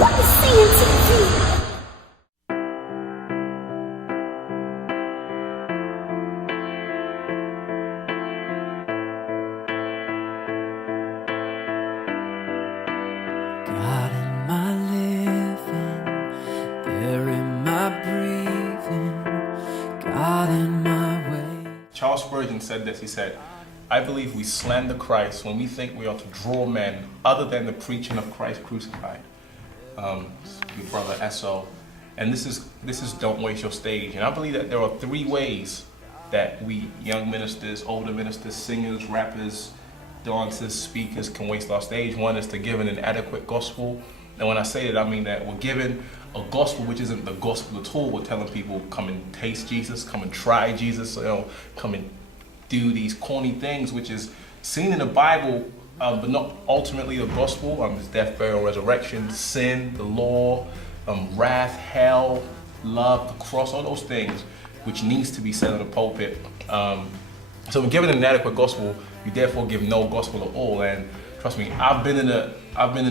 Wystv-So. God in my living, there in my breathing, God in my way. Charles Spurgeon said this. He said, "I believe we slander Christ when we think we ought to draw men other than the preaching of Christ crucified." Your brother Wystv-So, and this is don't waste your stage. And I believe that there are three ways that we young ministers, older ministers, singers, rappers, dancers, speakers can waste our stage. One is to give an inadequate gospel. And when I say that, I mean that we're given a gospel which isn't the gospel at all. We're telling people, come and taste Jesus, come and try Jesus, come and do these corny things, which is seen in the Bible, but not ultimately the gospel. His death, burial, resurrection, sin, the law, wrath, hell, love, the cross, all those things which needs to be said in the pulpit. So when given an inadequate gospel, you therefore give no gospel at all. And trust me, I've been in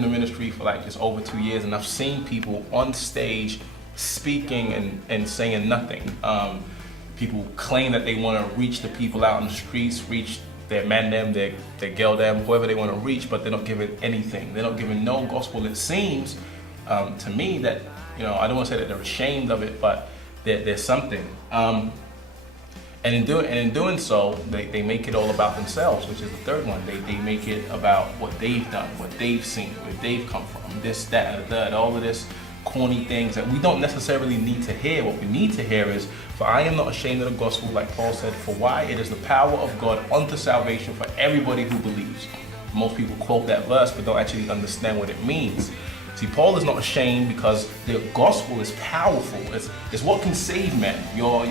the ministry for like just over 2 years, and I've seen people on stage speaking and saying nothing. People claim that they want to reach the people out in the streets, reach their man them, their girl them, whoever they want to reach, but they're not giving anything. They're not giving no gospel. It seems to me that, I don't want to say that they're ashamed of it, but there's something. And in doing so, they make it all about themselves, which is the third one. They make it about what they've done, what they've seen, where they've come from, this, that, and the third, all of this corny things that we don't necessarily need to hear. What we need to hear is, "For I am not ashamed of the gospel," like Paul said, "for why? It is the power of God unto salvation for everybody who believes." Most people quote that verse, but don't actually understand what it means. See, Paul is not ashamed because the gospel is powerful. It's what can save men. Your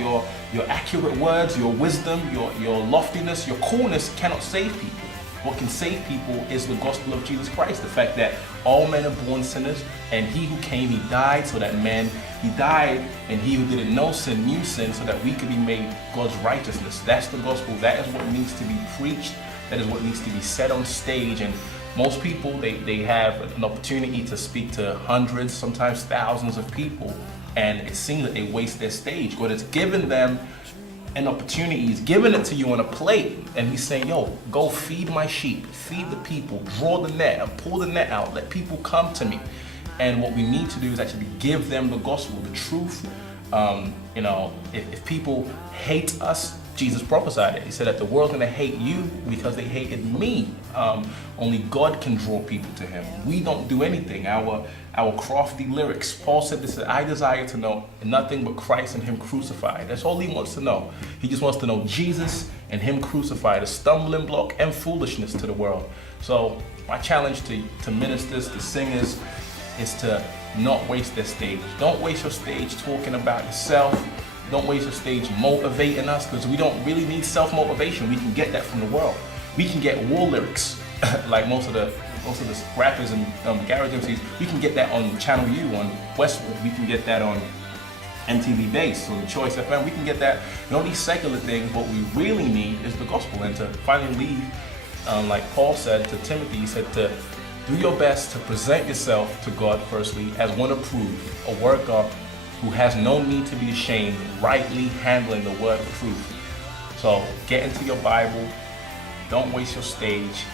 accurate words, your wisdom, your loftiness, your coolness cannot save people. What can save people is the gospel of Jesus Christ. The fact that all men are born sinners, and he who came, he died so that he died, and he who didn't know sin knew sin so that we could be made God's righteousness. That's the gospel. That is what needs to be preached. That is what needs to be said on stage. And most people, they have an opportunity to speak to hundreds, sometimes thousands of people, and it seems that they waste their stage. God has given them an opportunity. He's giving it to you on a plate, and he's saying, "Yo, go feed my sheep, feed the people, draw the net, and pull the net out, let people come to me." And what we need to do is actually give them the gospel, the truth. If people hate us, Jesus prophesied it. He said that the world's going to hate you because they hated me. Only God can draw people to him. We don't do anything. Our crafty lyrics. Paul said this, "I desire to know nothing but Christ and him crucified." That's all he wants to know. He just wants to know Jesus and him crucified, a stumbling block and foolishness to the world. So my challenge to ministers, to singers, is to not waste their stage. Don't waste your stage talking about yourself. Don't waste your stage motivating us, because we don't really need self-motivation. We can get that from the world. We can get war lyrics, like most of the rappers and garage MCs. We can get that on Channel U, on Westwood. We can get that on MTV Base, on Choice FM. We can get that. These secular things. What we really need is the gospel. And to finally leave, like Paul said to Timothy, he said to do your best to present yourself to God firstly as one approved, a worker who has no need to be ashamed, rightly handling the word of truth. So get into your Bible, don't waste your stage,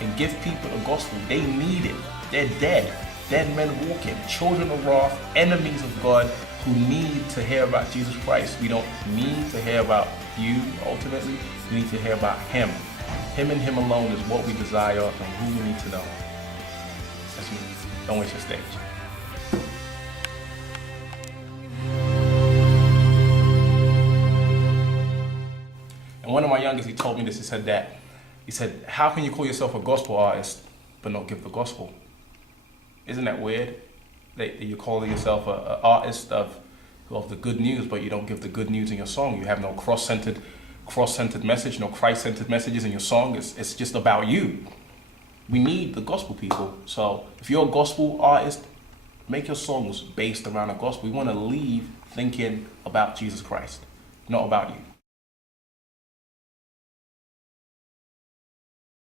and give people the gospel. They need it. They're dead men walking, children of wrath, enemies of God, who need to hear about Jesus Christ. We don't need to hear about you ultimately. We need to hear about him. Him and him alone is what we desire and who we need to know. That's me. Don't waste your stage. And one of my youngest, he told me this. He said, "How can you call yourself a gospel artist but not give the gospel?" Isn't that weird? That you're calling yourself an artist of the good news, but you don't give the good news in your song. You have no cross-centered message, no Christ-centered messages in your song. It's just about you. We need the gospel, people. So if you're a gospel artist, make your songs based around the gospel. We want to leave thinking about Jesus Christ, not about you.